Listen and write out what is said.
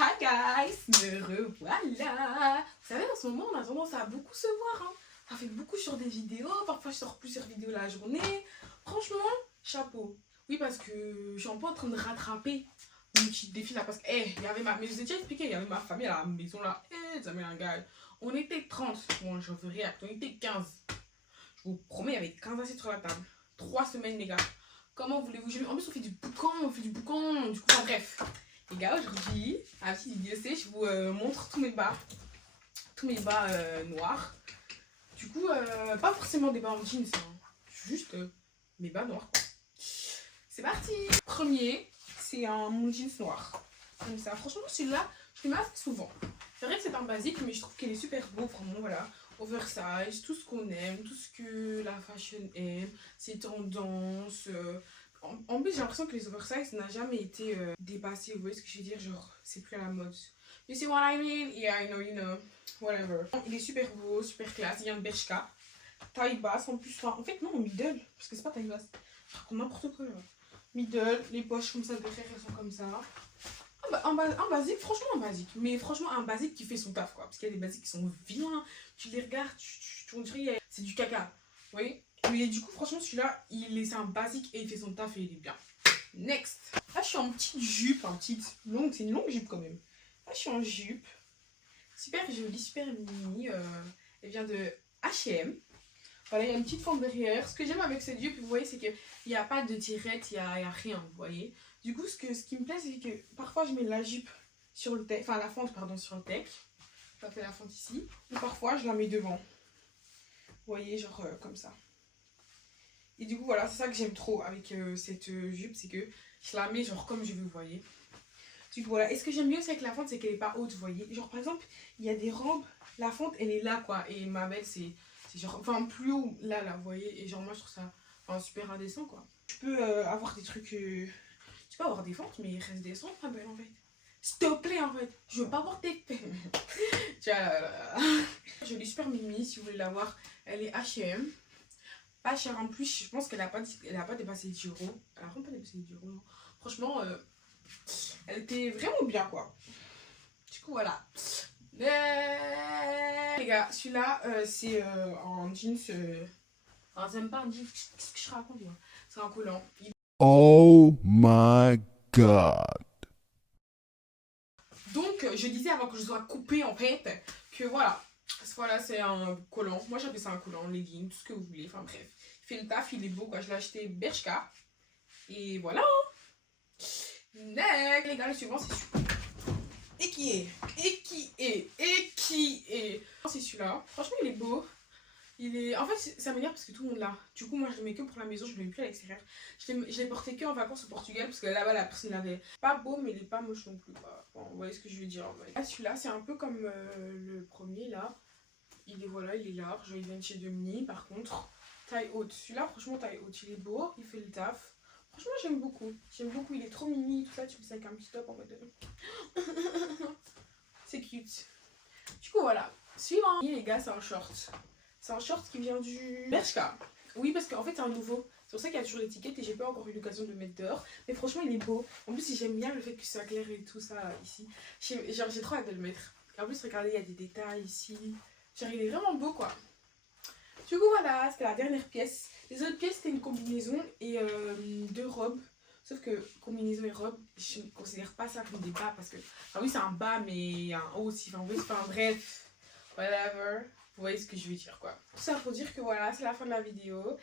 Hi guys, me revoilà. Vous savez, en ce moment, on a tendance à beaucoup se voir. Hein. Ça fait beaucoup sur des vidéos. Parfois, je sors plusieurs vidéos la journée. Franchement, chapeau. Oui, parce que je suis un peu en train de rattraper mon petit défi là. Parce que, il y avait ma. Mais je vous ai déjà expliqué, il y avait ma famille à la maison là. Ça met un gars. On était 30. Bon, je veux réacte. On était 15. Je vous promets, il y avait 15 assiettes sur la table. 3 semaines, les gars. Comment voulez-vous? En plus, on fait du boucan. Du coup, enfin, bref. Les gars, aujourd'hui, à la petite vidéo, je vous montre tous mes bas. Noirs. Du coup, pas forcément des bas en jeans, hein. Juste mes bas noirs, quoi. C'est parti! Premier, c'est mon jeans noir. Comme ça. Franchement, celui-là, je le mets assez souvent. C'est vrai que c'est un basique, mais je trouve qu'il est super beau, vraiment, voilà. Oversize, tout ce qu'on aime, tout ce que la fashion aime, ses tendances. En plus, j'ai l'impression que les oversize n'a jamais été dépassés. Vous voyez ce que je veux dire? Genre, c'est plus à la mode. You see what I mean? Yeah, I know, you know. Whatever. Il est super beau, super classe. Il y a un Bershka. Taille basse en plus. Enfin, en fait, non, middle. Parce que c'est pas taille basse. Je raconte n'importe quoi. Là. Middle. Les poches comme ça derrière, elles sont comme ça. Un basique, franchement un basique. Mais franchement, un basique qui fait son taf, quoi. Parce qu'il y a des basiques qui sont vilains. Tu les regardes, on dirait c'est du caca. Vous voyez? Mais du coup, franchement, celui-là, c'est un basique et il fait son taf et il est bien. Next. Là, je suis en petite jupe, c'est une longue jupe quand même. Là, je suis en jupe. Super jolie, super mini. Elle vient de H&M. Voilà, il y a une petite forme derrière. Ce que j'aime avec cette jupe, vous voyez, c'est qu'il n'y a pas de tirette, il n'y a rien, vous voyez. Du coup, ce qui me plaît, c'est que parfois, je mets la jupe sur le tech, enfin la fente, pardon, sur le tech. Ça fait la fente ici. Ou parfois, je la mets devant. Vous voyez, genre comme ça. Et du coup, voilà, c'est ça que j'aime trop avec cette jupe, c'est que je la mets genre comme je veux, vous voyez. Du coup, voilà. Et ce que j'aime bien aussi avec la fente, c'est qu'elle n'est pas haute, vous voyez. Genre, par exemple, il y a des robes, la fente, elle est là, quoi. Et ma belle, c'est genre, enfin, plus haut, là, vous voyez. Et genre, moi, je trouve ça super indécent, quoi. Tu peux avoir des trucs... tu peux avoir des fentes, mais reste décent, ma belle, en fait. S'il te plaît, en fait. Je veux pas voir tes... Tu vois, je l'ai super mimi, si vous voulez la voir. Elle est H&M. Pas cher en plus, je pense qu'elle a pas dépassé 10 euros. Elle a vraiment pas dépassé 10 euros. Franchement, elle était vraiment bien, quoi. Du coup, voilà. Les gars, celui-là, c'est en jeans. Alors, c'est même pas un jeans. Qu'est-ce que je raconte, moi? C'est un collant. Oh my god. Donc, je disais avant que je sois coupée, en fait, que voilà. Voilà, c'est un collant. Moi, j'appelle ça un collant, legging, tout ce que vous voulez. Enfin, bref. Il fait le taf, il est beau, quoi. Je l'ai acheté Bershka. Et voilà. Next. Les gars, le suivant, c'est celui-là. C'est celui-là. Franchement, il est beau. En fait, ça m'énerve parce que tout le monde l'a. Du coup, moi, je le mets que pour la maison, je le mets plus à l'extérieur. Je l'ai porté que en vacances au Portugal parce que là-bas, la personne l'avait. Pas beau, mais il est pas moche non plus. Enfin, vous voyez ce que je veux dire. Ah, celui-là, c'est un peu comme le premier, là. Il est large. Il vient de chez Domini. Par contre, taille haute. Celui-là, franchement, taille haute. Il est beau, il fait le taf. Franchement, j'aime beaucoup. Il est trop mimi, tout ça. Tu fais ça avec un petit top en mode. C'est cute. Du coup, voilà. Suivant. Et les gars, c'est un short. C'est un short qui vient du Bershka. Oui, parce qu'en fait, c'est un nouveau. C'est pour ça qu'il y a toujours l'étiquette et j'ai pas encore eu l'occasion de le mettre dehors. Mais franchement, il est beau. En plus, j'aime bien le fait que ça clair et tout ça ici. Genre, j'ai trop hâte de le mettre. Et en plus, regardez, il y a des détails ici. Genre, il est vraiment beau, quoi. Du coup, voilà, c'était la dernière pièce. Les autres pièces, c'était une combinaison et deux robes. Sauf que combinaison et robe, je ne considère pas ça comme des bas parce que... Ah oui, c'est un bas, mais il y a un haut aussi. Enfin, oui, c'est pas un bref. Whatever. Vous voyez ce que je veux dire, quoi. Tout ça pour dire que voilà, c'est la fin de la vidéo.